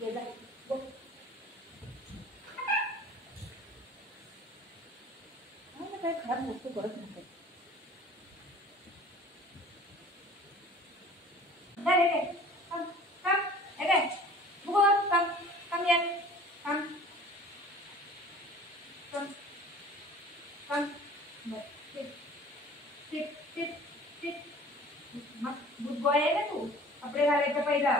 गेला बघ काय खराब वस्तू करत नसते. गुड बॉय आहे ना तू. कपडे घालायचं पहिला.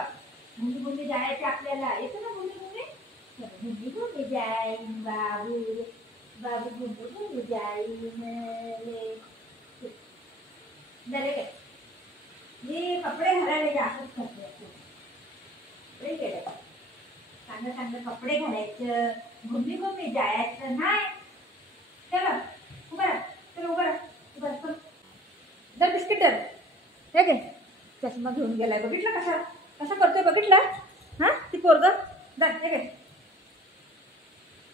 घुमी घुमी जायचं आपल्याला. येतो ना घुमी घुमी. घुमी घुमी जाईन बाबू बाबू घुमी घुमी जाईन झाले काय. मी कपडे घालायला जास्तच करते. कपडे केलं चांगलं चांगलं कपडे घालायचं. घुमी घुमी जायचं नाही. चला उभा राहा. चल उभा राहा. उभा राहा. जर बिस्किट दर हे घे. चष्मा घेऊन गेलाय. बघितलं कसा कसा करतोय बघितला. हा ती पोरग दर हे घे.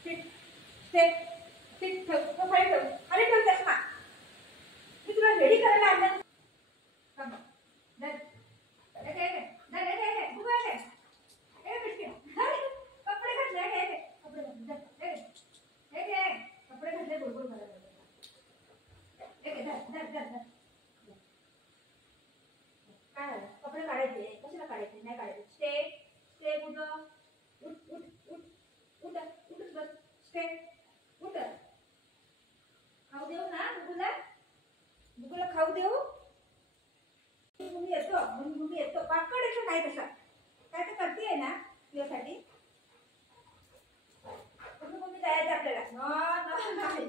सीट सीट ठेव. खाली ठेव. खाली ठेव चष्मा. मी तुला रेडी करायला आणलं. कम दर हे घे. दर हे घे. उभा आहे. हे बिस्किट कपडे घातले. हे घे. कपडे घातले. हे घे. कपडे घातले. गोल घालायला. हे घे. दर दर दर काय कपडे काढायचे. कशाला काढायचे. नाही काढायचे. स्टे स्टे उठ उठ उठ उठ उठ उठच बस. स्टे उठ. खाऊ देऊ ना बुगुला. बुगुला खाऊ देऊ. मुली येतो पाकड येतो. काय कसा काय तर करते ना तुझ्यासाठी. मम्मी जायचं आपल्याला. नाही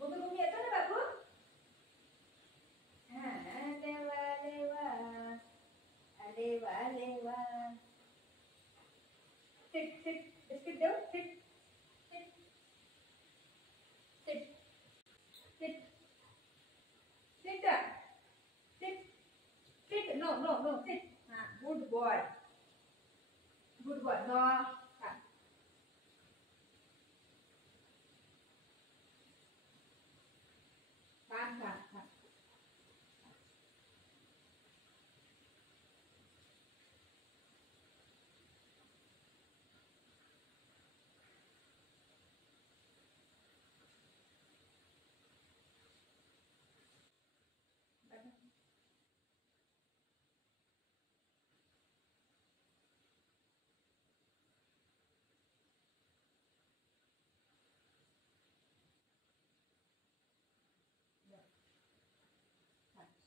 मम्मी येतो ना बाबू. Sit, sit, biscuit देऊ. Sit, sit, sit, sit, sit, sit, sit. No, no, no, sit. हाँ, good boy, good boy. No, हाँ. हाँ, हाँ, हाँ.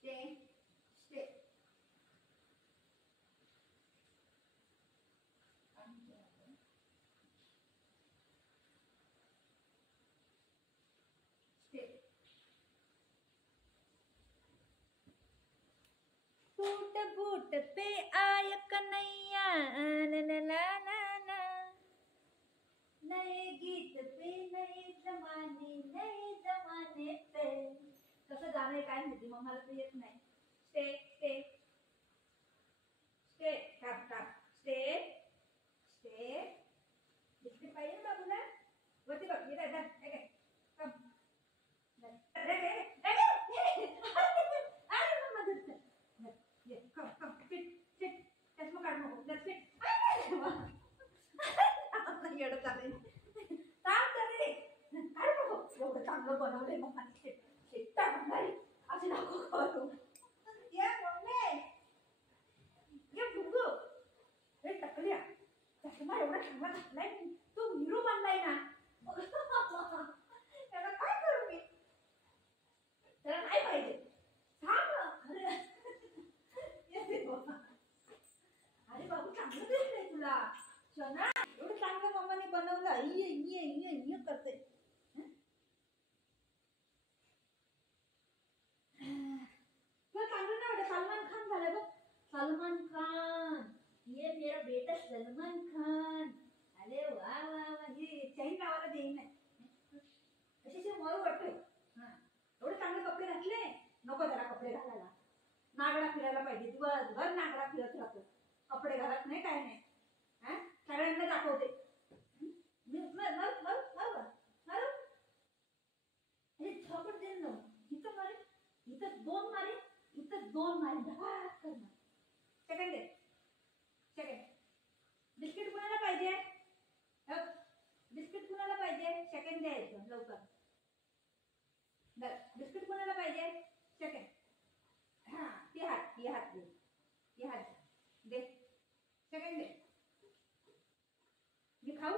Stay, stay. Stay. Boot boot pay I Kanhaiya ला ला ला ला. नए गीत पे नए जमाने पे. कसं गाणं काय माहिती मग मला तर येत नाही. Stay stay stay. थांब थांब. Stay stay. बिस्किट पाहिजे ना बाबूला. वरती बघ. ये दादा हे घे. कम रे रे रे. अरे मम्मा दूध. ये कम कम. Sit sit. चष्मा काढ नको. जर सिट. येडं चालेल. काम कर रे. काढ नको. एवढं चांगलं बनवलंय मम्मा. सिट सिट नाही असं नको करू. ये मम्मी ये भुंगू. हे टकल्या चष्मा एवढा चांगला घातलाय. तू हिरो बनलाय ना. त्याला काय करू मी. त्याला नाही पाहिजे. थांब. अरे बाबू चांगलं दिसतंय तुला. सोना एवढं चांगलं मम्माने बनवलं. ये करते. तुला चांगलं नाही वाटत. सलमान खान झालं बघ. सलमान खान. ये मेरा बेटा सलमान खान. अरे वा वा वा. हे चैन लावायला देईन नाही. अशी मरू वाटतोय. एवढे चांगले कपडे घातले. नको जरा कपडे घालायला. नागडा फिरायला पाहिजे. दिवसभर नागडा फिरत राहतो. कपडे घालत नाही काय नाही. सगळ्यांना दाखवते. छापट देईन ना. इथं मारे. इथं दोन मारे. इथं दोन मारे. धबाक करणार. सेकंड द्यायचं लवकर. बिस्किट कोणाला पाहिजे? सेकंड. हा ती हात ही हात दे, ही हात दे सेकंड दे. मी खाऊ